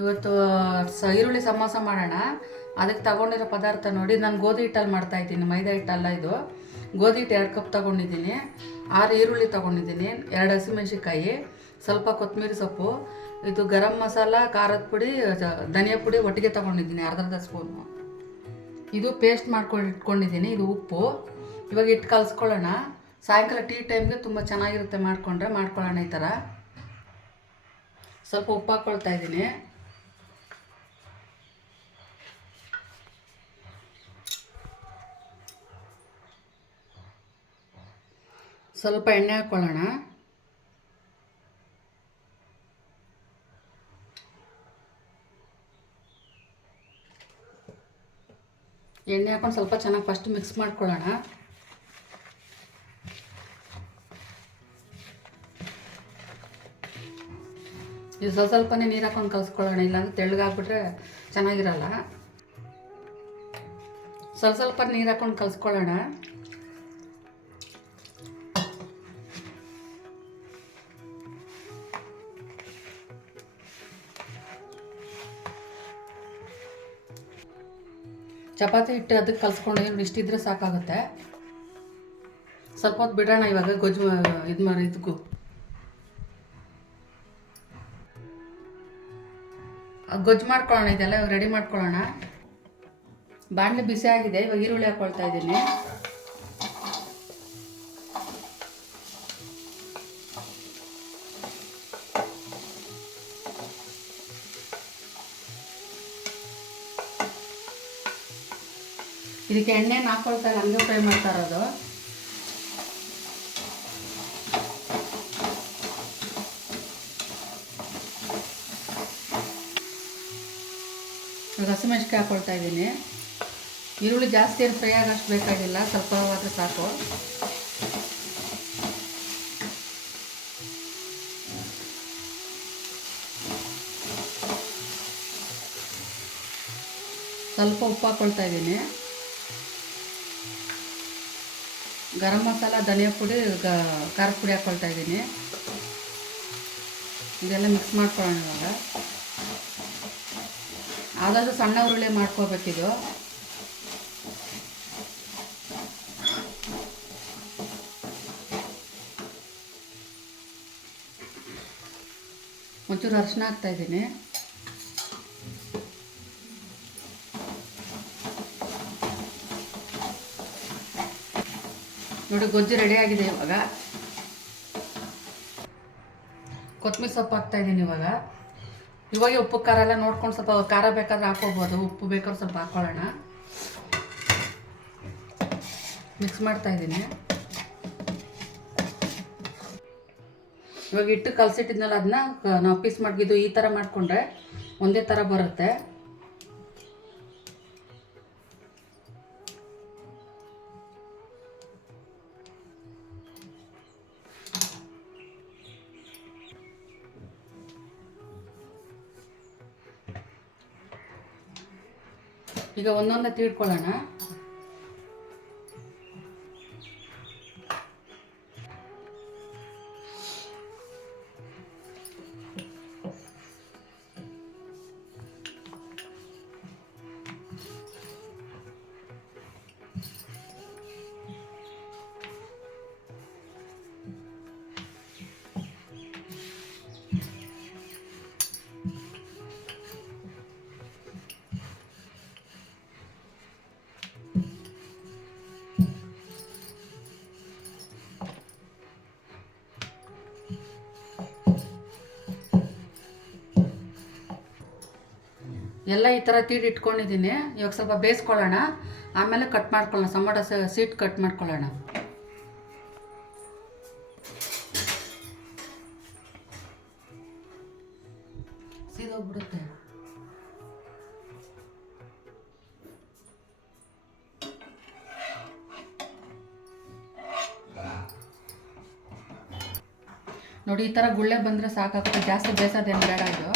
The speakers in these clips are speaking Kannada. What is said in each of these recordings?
ಇವತ್ತು ಈರುಳ್ಳಿ ಸಮೋಸ ಮಾಡೋಣ. ಅದಕ್ಕೆ ತಗೊಂಡಿರೋ ಪದಾರ್ಥ ನೋಡಿ, ನಾನು ಗೋಧಿ ಹಿಟ್ಟಲ್ಲಿ ಮಾಡ್ತಾಯಿದ್ದೀನಿ, ಮೈದಾ ಹಿಟ್ಟಲ್ಲ ಇದು. ಗೋಧಿ ಹಿಟ್ಟು 2 ಕಪ್ ತೊಗೊಂಡಿದ್ದೀನಿ, 6 ಈರುಳ್ಳಿ ತೊಗೊಂಡಿದ್ದೀನಿ, 2 ಹಸಿಮೆಣ್ಸಿನ್ಕಾಯಿ, ಸ್ವಲ್ಪ ಕೊತ್ತಂಬರಿ ಸೊಪ್ಪು, ಇದು ಗರಂ ಮಸಾಲ, ಖಾರದ ಪುಡಿ, ಧನಿಯಾ ಪುಡಿ ಒಟ್ಟಿಗೆ ತೊಗೊಂಡಿದ್ದೀನಿ ಅರ್ಧ ಸ್ಪೂನು. ಇದು ಪೇಸ್ಟ್ ಮಾಡ್ಕೊಂಡು ಇಟ್ಕೊಂಡಿದ್ದೀನಿ. ಇದು ಉಪ್ಪು. ಇವಾಗ ಹಿಟ್ಟು ಕಲಿಸ್ಕೊಳ್ಳೋಣ. ಸಾಯಂಕಾಲ ಟೀ ಟೈಮ್ಗೆ ತುಂಬ ಚೆನ್ನಾಗಿರುತ್ತೆ ಮಾಡ್ಕೊಳ್ಳೋಣ ಈ ಥರ. ಸ್ವಲ್ಪ ಉಪ್ಪು ಹಾಕ್ಕೊಳ್ತಾ ಇದ್ದೀನಿ. ಸ್ವಲ್ಪ ಎಣ್ಣೆ ಹಾಕ್ಕೊಳ್ಳೋಣ. ಎಣ್ಣೆ ಹಾಕೊಂಡು ಸ್ವಲ್ಪ ಚೆನ್ನಾಗಿ ಫಸ್ಟ್ ಮಿಕ್ಸ್ ಮಾಡ್ಕೊಳ್ಳೋಣ. ಇದು ಸ್ವಲ್ಪನೇ ನೀರು ಹಾಕೊಂಡು ಕಲಿಸ್ಕೊಳ್ಳೋಣ, ಇಲ್ಲಾಂದ್ರೆ ತೆಳ್ಳಗಾಗ್ಬಿಟ್ರೆ ಚೆನ್ನಾಗಿರಲ್ಲ. ಸ್ವಲ್ಪ ನೀರು ಹಾಕೊಂಡು ಕಲಿಸ್ಕೊಳ್ಳೋಣ. ಚಪಾತಿ ಹಿಟ್ಟು ಅದಕ್ಕೆ ಕಲಿಸ್ಕೊಂಡು ಇಷ್ಟಿದ್ರೆ ಸಾಕಾಗುತ್ತೆ. ಸ್ವಲ್ಪ ಹೊತ್ತು ಬಿಡೋಣ. ಇವಾಗ ಗೊಜ್ಜು ಇದಕ್ಕೂ ಗೊಜ್ಜು ಮಾಡ್ಕೊಳ್ಳೋಣ. ಇದೆಲ್ಲ ಇವಾಗ ರೆಡಿ ಮಾಡ್ಕೊಳ್ಳೋಣ. ಬಾಣಲೆ ಬಿಸಿ ಆಗಿದೆ. ಇವಾಗ ಈರುಳ್ಳಿ ಹಾಕ್ಕೊಳ್ತಾ ಇದ್ದೀನಿ. ಇದಕ್ಕೆ ಎಣ್ಣೆ ಹಾಕ್ಕೊಳ್ತಾ ಇಲ್ಲ, ಹಂಗೆ ಫ್ರೈ ಮಾಡ್ತಾ ಇರೋದು. ಹಸಿಮೆಣ್ಸಿನ್ಕಾಯಿ ಹಾಕ್ಕೊಳ್ತಾ ಇದ್ದೀನಿ. ಈರುಳ್ಳಿ ಜಾಸ್ತಿ ಏನು ಫ್ರೈ ಆಗೋಷ್ಟು ಬೇಕಾಗಿಲ್ಲ, ಸ್ವಲ್ಪವಾದರೆ ಸಾಕು. ಸ್ವಲ್ಪ ಉಪ್ಪು ಹಾಕ್ಕೊಳ್ತಾ ಇದ್ದೀನಿ. ಗರಂ ಮಸಾಲ, ಧನಿಯಾ ಪುಡಿ, ಖಾರದ ಪುಡಿ ಹಾಕ್ಕೊಳ್ತಾ ಇದ್ದೀನಿ. ಇದೆಲ್ಲ ಮಿಕ್ಸ್ ಮಾಡ್ಕೊಳ್ಳೋಣ. ಇವಾಗ ಆದಷ್ಟು ಸಣ್ಣ ಉರುಳಿ ಮಾಡ್ಕೋಬೇಕಿದು. ಒಂಚೂರು ಅರಿಶಿನ ಹಾಕ್ತಾ ಇದ್ದೀನಿ. ನೋಡಿ, ಗೊಜ್ಜು ರೆಡಿಯಾಗಿದೆ. ಇವಾಗ ಕೊತ್ತಂಬರಿ ಸೊಪ್ಪು ಹಾಕ್ತಾ ಇದ್ದೀನಿ. ಇವಾಗ ಉಪ್ಪು ಖಾರ ಎಲ್ಲ ನೋಡ್ಕೊಂಡು ಸ್ವಲ್ಪ ಖಾರ ಬೇಕಾದ್ರೆ ಹಾಕ್ಕೋಬೋದು, ಉಪ್ಪು ಬೇಕಾದ್ರೆ ಸ್ವಲ್ಪ ಹಾಕ್ಕೊಳ್ಳೋಣ. ಮಿಕ್ಸ್ ಮಾಡ್ತಾ ಇದ್ದೀನಿ. ಇವಾಗ ಹಿಟ್ಟು ಕಲಸಿಟ್ಟಿದ್ನಲ್ಲ, ಅದನ್ನ ನಾವು ಪೀಸ್ ಮಾಡಿದ್ದು ಈ ಥರ ಮಾಡಿಕೊಂಡ್ರೆ ಒಂದೇ ಥರ ಬರುತ್ತೆ. ಈಗ ಒಂದೊಂದೇ ತೀಡ್ಕೊಳ್ಳೋಣ. ಎಲ್ಲ ಈ ಥರ ತೀಡಿ ಇಟ್ಕೊಂಡಿದ್ದೀನಿ. ಇವಾಗ ಸ್ವಲ್ಪ ಬೇಯಿಸ್ಕೊಳ್ಳೋಣ, ಆಮೇಲೆ ಕಟ್ ಮಾಡ್ಕೊಳ್ಳೋಣ. ಟೊಮೊಟೊ ಸೀಟ್ ಕಟ್ ಮಾಡ್ಕೊಳ್ಳೋಣ. ಸೀದೋಗ್ಬಿಡುತ್ತೆ. ನೋಡಿ, ಈ ಥರ ಗುಳ್ಳೆ ಬಂದರೆ ಸಾಕಾಗುತ್ತೆ. ಜಾಸ್ತಿ ಬೇಯಿಸೋದೇನು ಬೇಡ. ಇದು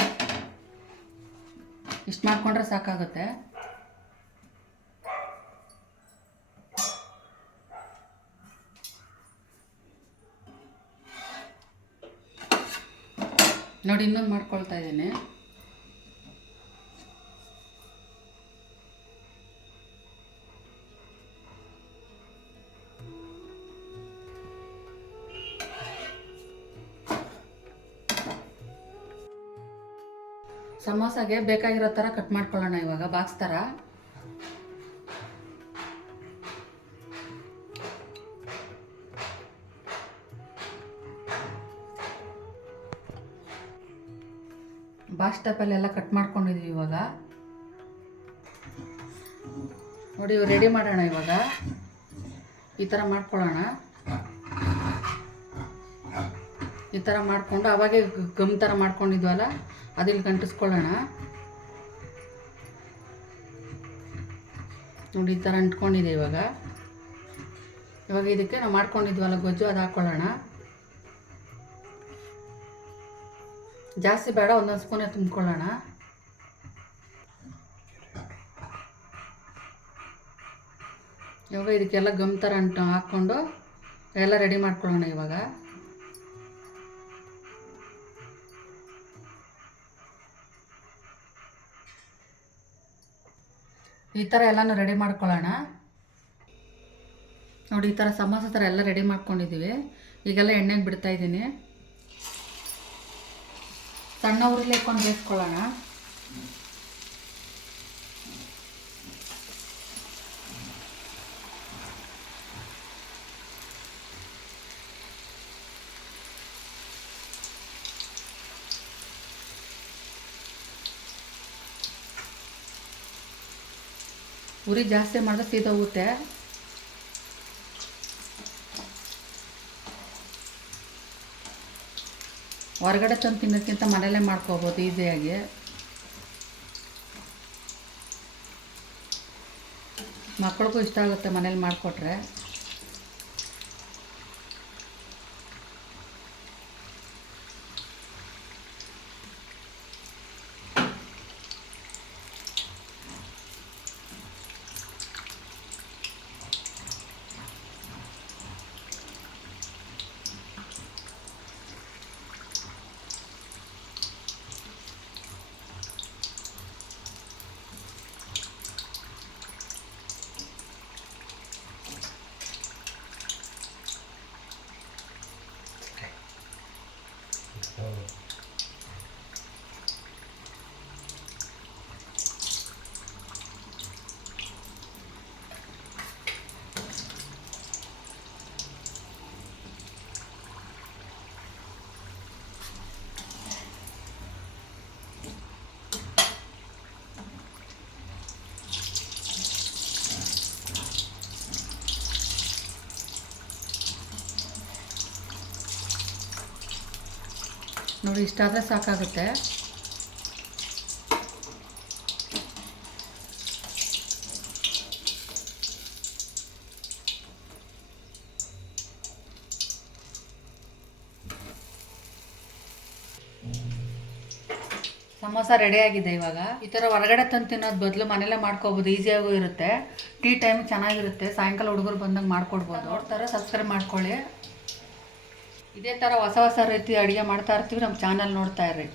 ಇಷ್ಟು ಮಾಡ್ಕೊಂಡ್ರೆ ಸಾಕಾಗುತ್ತೆ. ನೋಡಿ, ಇನ್ನೊಂದು ಮಾಡ್ಕೊಳ್ತಾ ಇದ್ದೀನಿ. ಸಮೋಸಾಗೆ ಬೇಕಾಗಿರೋ ಥರ ಕಟ್ ಮಾಡ್ಕೊಳ್ಳೋಣ ಇವಾಗ ಬಾಕ್ಸ್ ಥರ. ಬಾಕ್ಸ್ ಟೈಪಲ್ಲೆಲ್ಲ ಕಟ್ ಮಾಡ್ಕೊಂಡಿದ್ವಿ. ಇವಾಗ ನೋಡಿ ರೆಡಿ ಮಾಡೋಣ. ಇವಾಗ ಈ ಥರ ಮಾಡ್ಕೊಳ್ಳೋಣ. ಈ ಥರ ಮಾಡಿಕೊಂಡು ಅವಾಗೆ ಗಮ್ ಥರ ಮಾಡ್ಕೊಂಡಿದ್ವಲ್ಲ ಅದಿಲ್ಲಿ ಗಂಟಿಸ್ಕೊಳ್ಳೋಣ. ನೋಡಿ ಈ ಥರ ಅಂಟ್ಕೊಂಡಿದೆ. ಇವಾಗ ಇದಕ್ಕೆ ನಾವು ಮಾಡ್ಕೊಂಡಿದ್ವಲ್ಲ ಗೊಜ್ಜು ಅದು ಹಾಕ್ಕೊಳ್ಳೋಣ. ಜಾಸ್ತಿ ಬೇಡ, ಒಂದೊಂದು ಸ್ಪೂನೇ ತುಂಬ್ಕೊಳ್ಳೋಣ. ಇವಾಗ ಇದಕ್ಕೆಲ್ಲ ಗಮ್ ಥರ ಹಾಕ್ಕೊಂಡು ಎಲ್ಲ ರೆಡಿ ಮಾಡ್ಕೊಳ್ಳೋಣ. ಇವಾಗ ಈ ಥರ ಎಲ್ಲನೂ ರೆಡಿ ಮಾಡ್ಕೊಳ್ಳೋಣ. ನೋಡಿ ಈ ಥರ ಸಮೋಸ ಥರ ಎಲ್ಲ ರೆಡಿ ಮಾಡ್ಕೊಂಡಿದ್ದೀವಿ. ಈಗೆಲ್ಲ ಎಣ್ಣೆಗೆ ಬಿಡ್ತಾಯಿದ್ದೀನಿ. ಸಣ್ಣ ಉರಿಲಿ ಹಾಕ್ಕೊಂಡು ಬೇಯಿಸ್ಕೊಳ್ಳೋಣ. ಉರಿ ಜಾಸ್ತಿ ಮಾಡಿದ್ರೆ ಸೀದೋಗುತ್ತೆ. ಹೊರಗಡೆ ತಂದು ತಿನ್ನೋಕ್ಕಿಂತ ಮನೆಯಲ್ಲೇ ಮಾಡ್ಕೋಬೋದು ಈಸಿಯಾಗಿ. ಮಕ್ಕಳಿಗೂ ಇಷ್ಟ ಆಗುತ್ತೆ ಮನೇಲಿ ಮಾಡಿಕೊಟ್ರೆ. ನೋಡಿ ಇಷ್ಟಾದರೆ ಸಾಕಾಗುತ್ತೆ. ಸಮೋಸ ರೆಡಿಯಾಗಿದೆ. ಇವಾಗ ಈ ಥರ ಹೊರಗಡೆ ತಂದು ತಿನ್ನೋದು ಬದಲು ಮನೇಲೇ ಮಾಡ್ಕೋಬೋದು. ಈಸಿಯಾಗೂ ಇರುತ್ತೆ. ಟೀ ಟೈಮ್ ಚೆನ್ನಾಗಿರುತ್ತೆ. ಸಾಯಂಕಾಲ ಹುಡುಗರು ಬಂದಾಗ ಮಾಡ್ಕೊಡ್ಬೋದು. ನೋಡ್ತಾರೆ, ಸಬ್ಸ್ಕ್ರೈಬ್ ಮಾಡ್ಕೊಳ್ಳಿ. ಇದೇ ಥರ ಹೊಸ ಹೊಸ ರೀತಿ ಅಡುಗೆ ಮಾಡ್ತಾ ಇರ್ತೀವಿ. ನಮ್ಮ ಚಾನಲ್ ನೋಡ್ತಾ ಇರ್ರಿ.